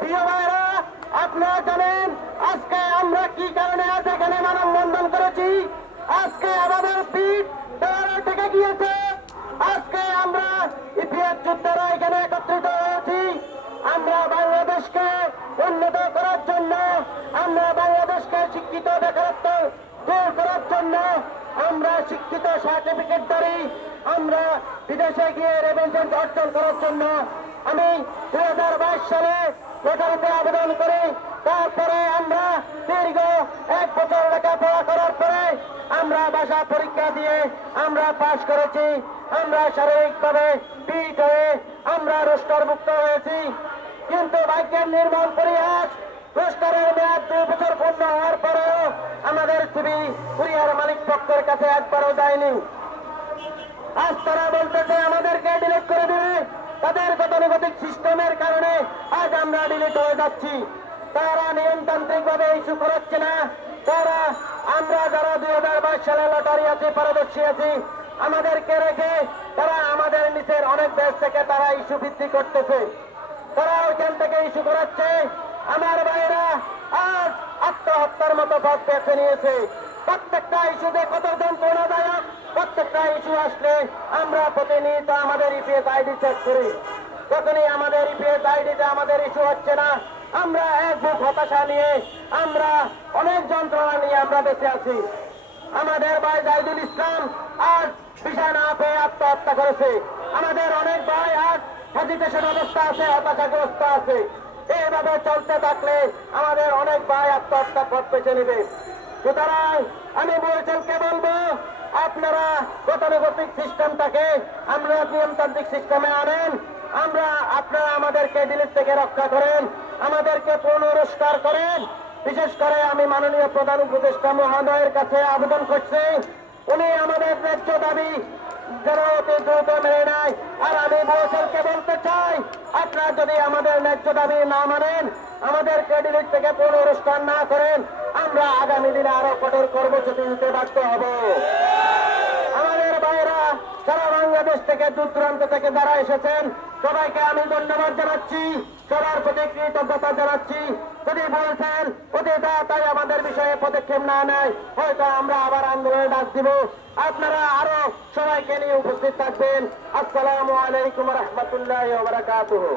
প্রিয় ভাইরা, আপনারা জানেন আজকে আমরা কি কারণে আজ এখানে মানববন্ধন করেছি। আজকে আমাদের পিঠ দেওয়ালে থেকে গিয়েছে। আজকে আমরা ইপিএফ যোদ্ধারা এখানে একত্রিত হয়েছি। আমরা বাংলাদেশকে উন্নত করার জন্য, আমরা বাংলাদেশকে শিক্ষিত বেকারত্ব দূর করার জন্য, আমরা শিক্ষিত সার্টিফিকেটধারী, আমরা বিদেশে গিয়ে রেমিটেন্স অর্জন করার জন্য আমি 2022 সালে লটারিতে আবেদন করি। তারপরে আমরা দীর্ঘ 1 বছর লেখাপড়া করার পরে আমরা ভাষা পরীক্ষা দিয়ে আমরা পাশ করেছি। আমরা শারীরিকভাবে ফিট হয়ে আমরা রোস্টারভুক্ত হয়েছি। কিন্তু ভাগ্যের নির্মম পরিহাস, রোস্টারের মেয়াদ 2 বছর পূর্ণ হওয়ার পরেও আমাদের সিবি কুরিয়ার মালিক পক্ষের কাছে একবারও যায়নি। আজ তারা বলতেছে আমাদেরকে ডিলিট করে দেবে। তাদের গতানুগতিক সিস্টেমের কারণে আজ আমরা ডিলিট হয়ে যাচ্ছি। তারা নিয়মতান্ত্রিক ভাবে ইস্যু করাচ্ছে না। তারা আমরা যারা 2022 সালে লটারি আছি, পারদর্শী আছি, আমাদেরকে রেখে তারা আমাদের নিচের অনেক দেশ থেকে তারা ইস্যু বৃদ্ধি করতেছে। তারা ওইখান থেকে ইস্যু করাচ্ছে। আমার ভাইরা আজ আত্মহত্যার মতো পথ বেছে নিয়েছে। প্রত্যেকটা ইস্যুতে কত যন্ত্রণাদায়ক। প্রত্যেকটা ইস্যু আসলে আমরা প্রতিনিয়ত আমাদের ইপিএস আইডি চেক করি। যখনই আমাদের ইপিএস আইডিতে আমাদের ইস্যু হচ্ছে না, আমরা এক বুক হতাশা নিয়ে, আমরা অনেক যন্ত্রণা নিয়ে আমরা বেঁচে আছি। আমাদের ভাই জাহিদুল ইসলাম আজ ভিসা না পেয়ে আত্মহত্যা করেছে। আমাদের অনেক ভাই আজ হেজিটেশন অবস্থা আছে, হতাশাগ্রস্ত আছে। এইভাবে চলতে থাকলে আমাদের অনেক ভাই আত্মহত্যার পথ বেছে নেবে। সুতরাং আমি বলছেনকে বলবো, আপনারা গতানুগতিক সিস্টেমটাকে আমরা নিয়মতান্ত্রিক সিস্টেমে আনেন। আপনারা আমাদেরকে ডিলিট থেকে রক্ষা করেন, আমাদেরকে পুনরুদ্ধার করেন। বিশেষ করে আমি মাননীয় প্রধান উপদেষ্টা মহোদয়ের কাছে আবেদন করছি, উনি আমাদের ন্যায্য দাবি যেন অতি দ্রুত মেনে নেয়। আর আমি বলছেনকে বলতে চাই, আপনারা যদি আমাদের ন্যায্য দাবি না মানেন, আমাদেরকে ডিলিট থেকে পুনরুদ্ধার না করেন, আমরা আগামী দিনে আরো কঠোর কর্মসূচি নিতে বাধ্য হব। আমাদের ভাইয়েরা সারা বাংলাদেশ থেকে দূর দূরান্ত থেকে যারা এসেছেন, সবাইকে আমি ধন্যবাদ জানাচ্ছি, সবার প্রতি কৃতজ্ঞতা জানাচ্ছি। যদি বলছেন অতি তাড়াতাড়ি আমাদের বিষয়ে পদক্ষেপ না নেয়, হয়তো আমরা আবার আন্দোলনে ডাক দিব। আপনারা আরো সবাইকে নিয়ে উপস্থিত থাকবেন। আসসালামু আলাইকুম রহমতুল্লাহ ওয়া বারাকাতুহু।